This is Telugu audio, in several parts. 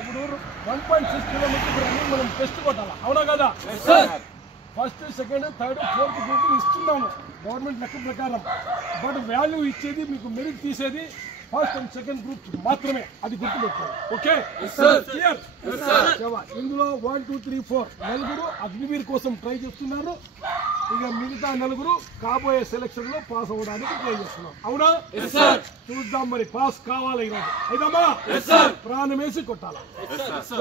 ఇప్పుడు 1.6 కిలోమీటర్ రన్నింగ్ మనం టెస్ట్ కొట్టాలా, అవునా కదా? First, second, third, fourth group ఇస్తున్నాము గవర్నమెంట్ లెక్క ప్రకారం. బట్ వాల్యూ ఇచ్చేది మీకు మెరిట్ తీసేది ఫస్ట్ అండ్ సెకండ్ గ్రూప్ మాత్రమే, అది గుర్తుపెట్టుకోండి. ఓకే, ఇందులో 1, 2, 3, 4 నలుగురు అగ్నివీర్ కోసం ట్రై చేస్తున్నారు. ఇక మిగతా నలుగురు కాబోయే సెలక్షన్ లో పాస్ అవ్వడానికి ట్రై చేస్తున్నాం, అవునా? చూద్దాం మరి పాస్ కావాలి ఈరోజు. అయిదమ్మా ప్రాణం వేసి కొట్టాలా.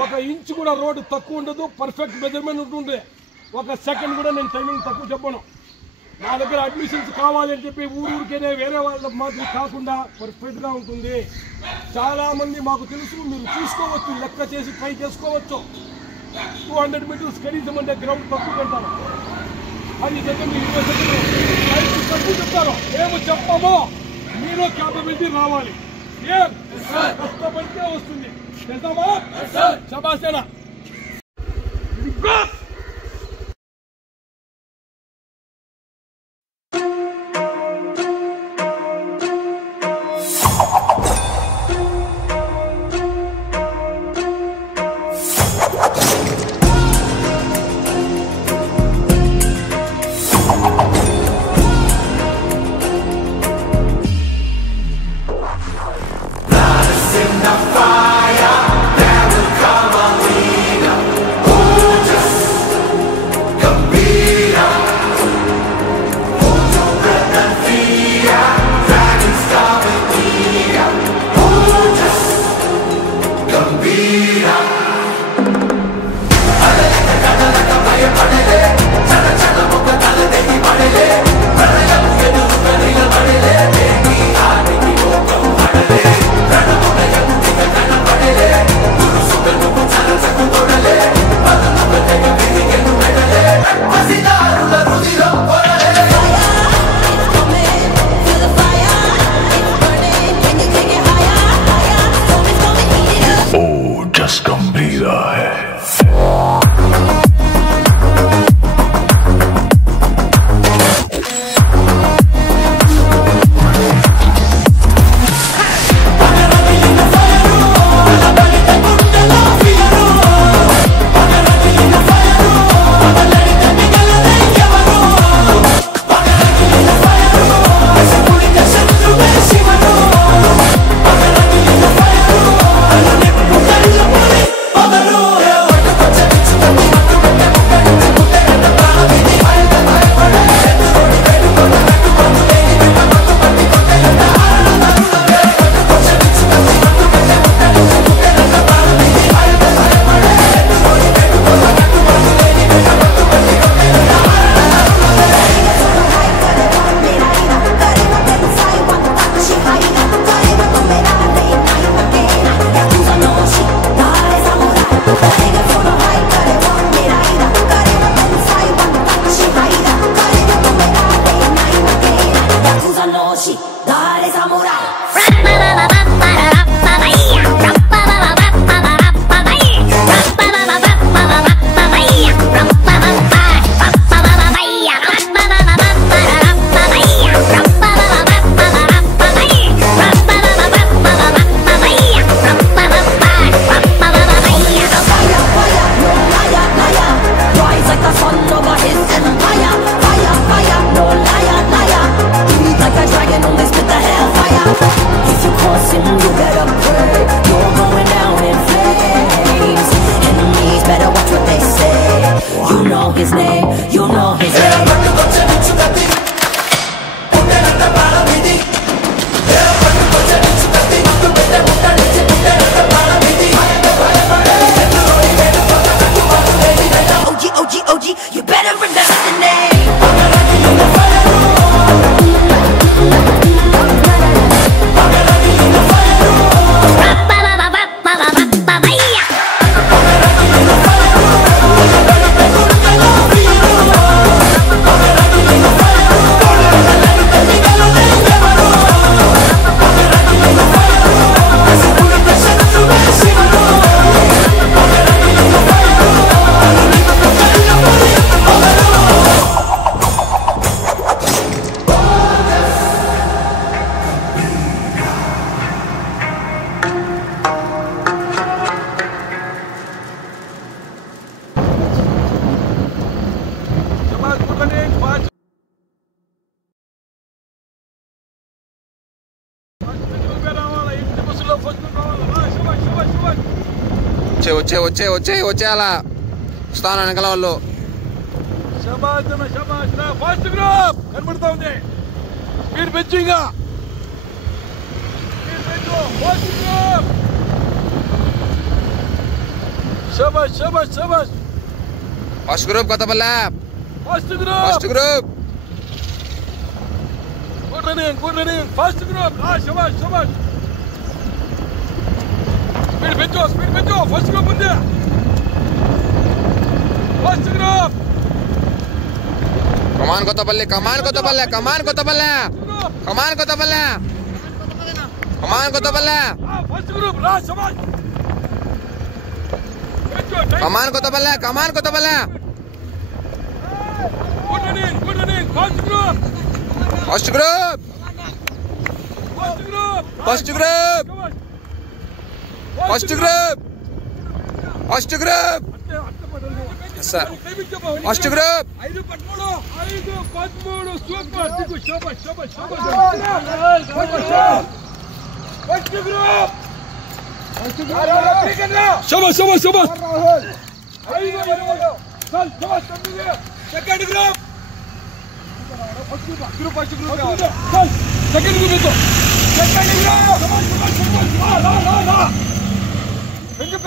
1 ఇంచ్ కూడా రోడ్డు తక్కువ ఉండదు, పర్ఫెక్ట్ మెజర్మెంట్ ఉంటుంది. 1 సెకండ్ కూడా నేను టైమింగ్ తక్కువ చెప్పను. నా దగ్గర అడ్మిషన్స్ కావాలి అని చెప్పి ఊరికేనే వేరే వాళ్ళ మాదిరి కాకుండా పర్ఫెక్ట్గా ఉంటుంది. చాలా మంది మాకు తెలుసు, మీరు చూసుకోవచ్చు, లెక్క చేసి ట్రై చేసుకోవచ్చు. 200 మీటర్స్ కనీసం అంటే గ్రౌండ్ తక్కువ పెడతారు, 10 సెకండ్లు 20 సెకండ్లు తక్కువ చెప్తారు. మేము చెప్పామో మీరు క్యాపబిలిటీ రావాలి. కష్టపడితే వస్తుంది. చేద్దామా? శభాషేనా. In the fire, there will come a leader who just వచ్చేయాలా వస్తాను వెనకాల వాళ్ళు. ఫాస్ట్ గ్రూప్ కనబడతా ఉంది. స్పీడ్ పెంచు, ఇంకా స్పీడ్ పెంచు. Fast group. శబాష్ శబాష్ శబాష్. First group Kothapalle. Fast group. First group. Good running. Fast group. శబాష్ శబాష్. స్పీడ్ పెంచు. ఫస్ట్ గ్రూప్ ఉంది. First group. Come on Kothapalli. First group. శబాష్. Come on Kothapalli. Good running. Fast group. Sir first group. 5-13 super. శబాష్. Second group. పెంచు.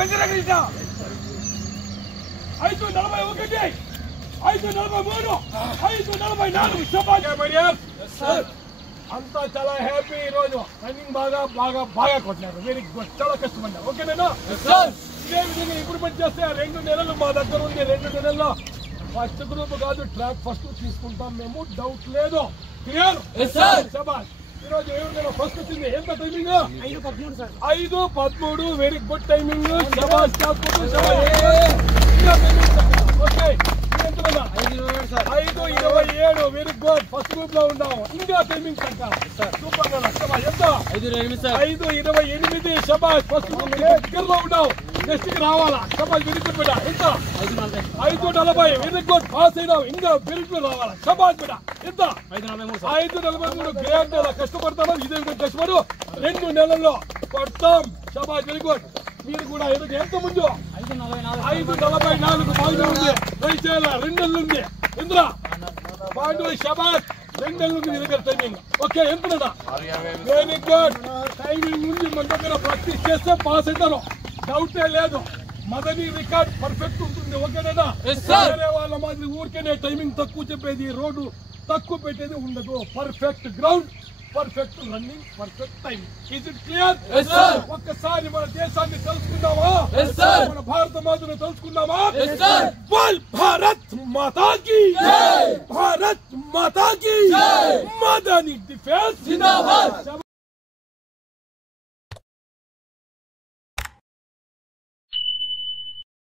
5:41, 5:43, 5:44. అంతా చాలా హ్యాపీ. ఈ రోజు రన్నింగ్ బాగా కొట్టినారు. Very good. చాలా కష్టపడ్డారు. ఓకేనా? ఇదే విధంగా ఇంప్రూవ్మెంట్ చేస్తే 2 నెలలు మా దగ్గర ఉంది. 2 నెలల్లో ఫస్ట్ గ్రూప్ కాదు, ట్రాక్ ఫస్ట్ తీసుకుంటాం మేము. డౌట్ లేదు. క్లియర్? శబాష్. ఈ రోజు 7 నెలల ఫస్ట్ వచ్చింది. ఎంత టైమింగ్? 5:13. Very good timing. శబాష్. Okay. 5:27. Very good. First group లో ఉన్నాము. ఇంకా టైమింగ్ సూపర్. ఎంత? 5:28. శబాష్. ఫస్ట్ గ్రూప్ దగ్గరలో ఉన్నావు. నెక్స్ట్ కి రావాలా? శబాష్. వెరీ గుడ్ బిడ్డ. ఎంత? 5:40. Very good. పాస్ అయినావు. ఇంకా వెరీ గుడ్ రావాలా? శబాష్ బిడ్డ. ఎంత? 5:43. గ్రేట్. కష్టపడతాను. ఇదే విధంగా కష్టపడు. 2 నెలల్లో పడతాం. శబాష్. Very good. మీరు కూడా ఎంత ముందు? 5:44. బాగా ఉంది. ట్రై చేయాలా? 2 నెలలు ఉంది. ఇంద్రా పాండు. శబాష్. 2 నెలలు ఉంది దగ్గర టైమింగ్. ఓకే. ఎంత? Very good. టైమింగ్ ఉంది. మన దగ్గర ప్రాక్టీస్ చేస్తే పాస్ అవుతారు. డౌటే లేదు. మదనీ రికార్డ్ పర్ఫెక్ట్ ఉంటుంది. ఓకేనా? వేరే వాళ్ళ మాదిరి ఊరికేనే టైమింగ్ తక్కువ చెప్పేది, రోడ్డు తక్కువ పెట్టేది ఉండదు. Perfect ground, perfect running, perfect timing. Is it clear? ఒక్కసారి మన దేశాన్ని తెలుసుకుందామా? మన భారత మాతను తెలుసుకుందామా? బోల్ భారత్ మాతా కీ జై. భారత్ మాతా కీ జై. మదనీ డిఫెన్స్ జిందాబాద్.